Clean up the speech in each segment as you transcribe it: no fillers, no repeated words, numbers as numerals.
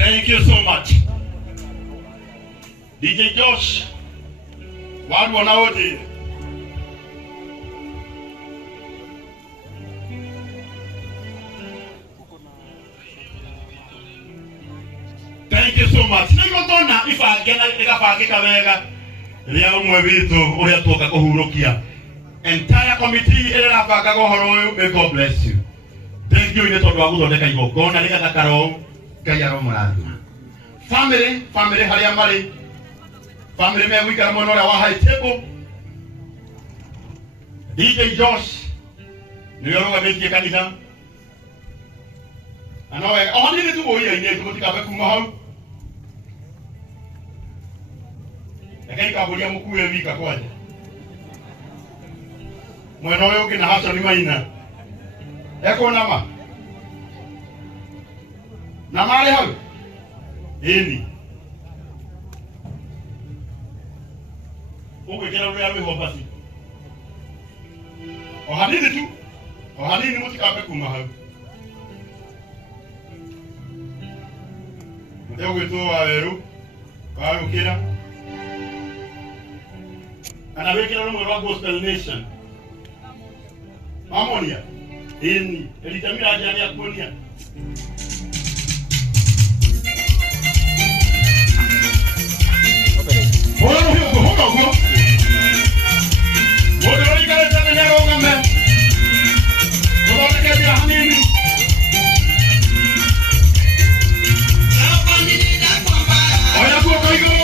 Thank you so much. DJ Josh, watu wanaoje. Thank you so much. Nigotona ifagena ikafagika wega. Ria umwe witu uria tuoka kuhurukia. Entire committee ira banga gohoro uyu, may God bless you. Thank you ni tondu wa guthondeka igongona riga thakaro Ngai aromurathima. Family haria mari. Family me gwikara muno ria wa high table. DJ Josh ni yorugamĩtie kanitha. Anowe ohani tu boya ine tumutika kuma hau. Lakini kabulia mkuu wika kwaje. Mwana wewe ukina hasa ni maina. Eko nama. Namale hau. Ini. Uwe kila leo yawe hobasi. Ohani tu. Ohani ni mutika kuma hau. Ndio wetu wa weru. Kwa ukira. Anawekera no mwa Gospel Nation. Mamonia. Ini elitamira ajani akunia. Hola no hiyo hola. Wote walikale tena nyaro ngame. Wote kaje hamini. Oya kwa kwa hiyo.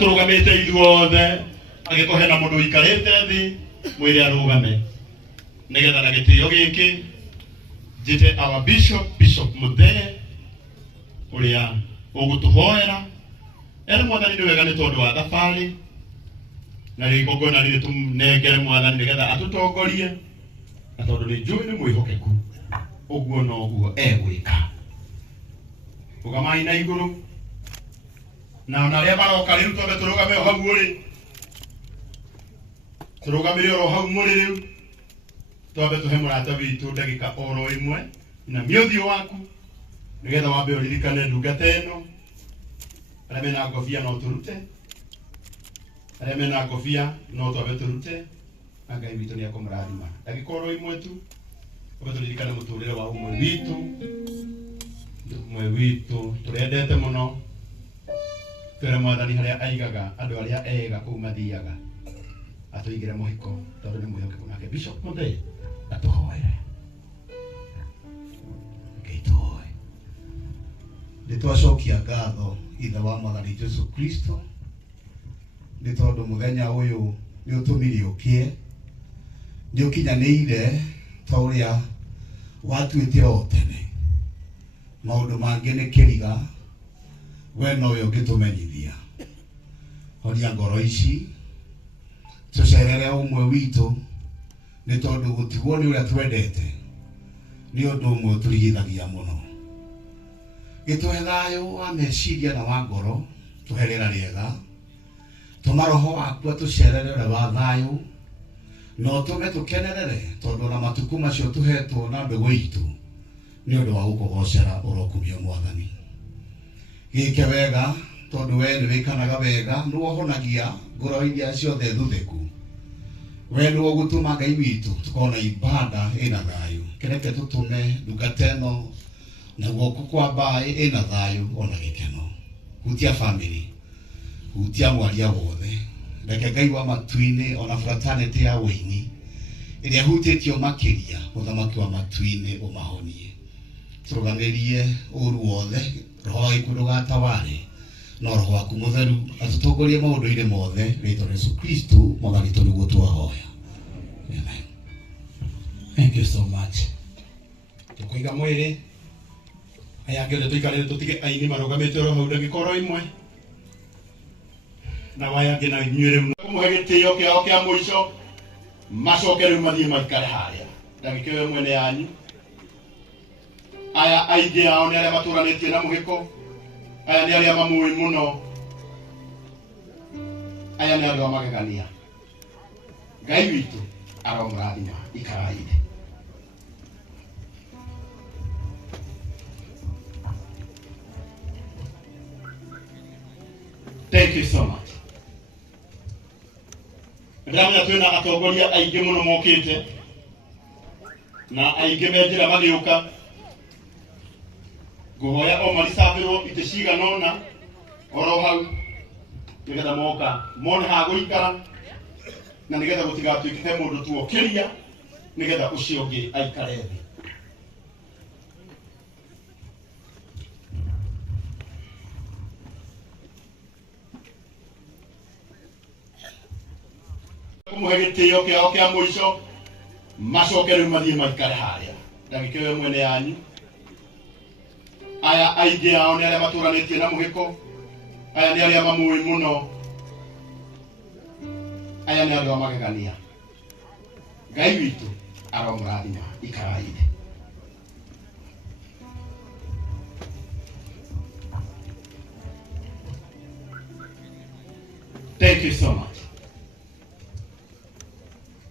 Turugamite ithuothe agikohe na mundu ikarite thi mwire arugame nigetha na gitio giki jite our bishop Muthee uria ugutuhoera ere mwathani ni wega ni tondu wa thabari na rigongona riri tumnengere mwathani nigetha atutongorie na tondu ni njui ni mwihokeku uguo no guo egwika ugamai na iguru na onaria maroka riu tobe turugame o hau uri turugamire oro hau muri riu tobe tuhe murata witu ndagika oro imwe na miothio waku nigetha wambe uririkane ndungata ino aria mena ngobia no turute aria mena ngobia no tobe turute Ngai witũ nĩ akũmũrathima. Ndagĩkorwo imwe tu tũririkane mũtũrĩre wa ũmwe witũ tũrendete mũno twĩre Mwathani harĩa aigaga andũ arĩa ega kũu mathiaga atũigĩre mũhiko tondũ nĩ mwĩhokeku nake. Bishop Muthĩ atũhoere. Ngai nĩtwacokia ngatho ithe wa Mwathani Jesu Kristo nĩ tondũ mũthenya ũyũ nĩ ũtũmire ũkie nĩ ũkinyanĩire ta ũrĩa watuĩte o tene. Maũndũ mangĩ nĩ kĩriga, we nowe ũngĩtũmenyithia. Horia ngoro ici tũcerere ũmwe witũ nĩ tondũ gũtigwo nĩ ũrĩa twendete nĩ ũndũ ũmwe ũtũrigithagia mũno. Gĩtũhe thayũ wa meciria na wa ngoro, tũhe rĩera rĩega, tũma roho waku atũcerere ũrĩa wa thayũ na ũtũme tũkenerere tondũ na matukũ macio tũhetwo na mbegũ itũ nĩ ũndũ wa gũkũgocera ũrokumio Mwathani. Gĩke wega tondũ we nĩ wĩkanaga wega, nĩ wohonagia ngoro iria ciothe thuthĩku. We nĩ ũgũtũma Ngai witũ tũkorwo na ibada ĩna thayũ. Kĩreke tũtũme ndungata ĩno na guoko kwa mbaĩ ĩna thayũ ona gĩkeno. Hutia family, hutia mwaria wothe. Reke Ngai wa matu-inĩ ona fraternity ya wĩini ĩrĩa hutĩtio makĩria mũthamaki wa matu-inĩ ũmahonie. Tũrũgamĩrie ũru wothe, roho wa gĩkuũ gataware no roho waku mũtheru atũtongorie maũndũ-inĩ mothe rĩtwa rĩa Yesu Kristo Mwathani witũ nĩguo twahoya. Amen. Thank you so much. Tũkũiga mwĩrĩ aya angĩ othe tũikarĩte tũtige aini marũgamĩte oro hau ndagĩkorwo imwe na waya angĩ na inyuĩ rĩu kũmũhe gĩtĩo kĩao kĩa mũico macoke rĩu mathiĩ maikare harĩa ndagĩka ĩyo mwene yanyu. Aya aingĩ ao nĩ arĩa matũranĩtie na mũhĩko, aya nĩ arĩa mamũĩ mũno, aya nĩ andũ a magegania. Ngai witũ aromũrathima. Ikarai thĩ. Thank you so much. Ndamenya twĩna atongoria aingĩ mũno mokĩte na aingĩ me njĩra magĩũka. Ngũhoya o maricabĩrwo itĩ cigana ũna oro hau nĩgetha moka mone ha gũikara na nĩgetha gũtigatuĩke he mũndũ tu okĩria nĩgetha ũcio ũngĩ aikare thĩ. Kũmũhe gĩtĩo kĩao kĩa mũico macoke rĩu mathiĩ maikare harĩa ndagĩka ĩyo mwene yanyu. Aya aingĩ ao nĩ arĩa matũranĩtie na mũhĩko, aya nĩ arĩa mamũĩ mũno, aya nĩ andũ a magegania. Ngai witũ aromũrathima. Ikarai thĩ. Thank you so much.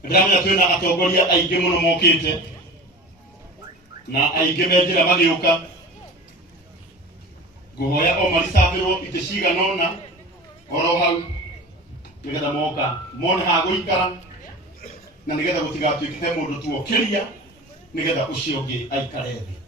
Ndamenya twĩna atongoria aingĩ mũno mokĩte na aingĩ me njĩra magĩũka. Ngũhoya o maricabĩrwo itĩ cigana ũna oro hau nĩgetha moka mone ha gũikara na nĩgetha gũtigatuĩke he mũndũ tu okĩria nĩgetha ũcio ũngĩ aikare thĩ.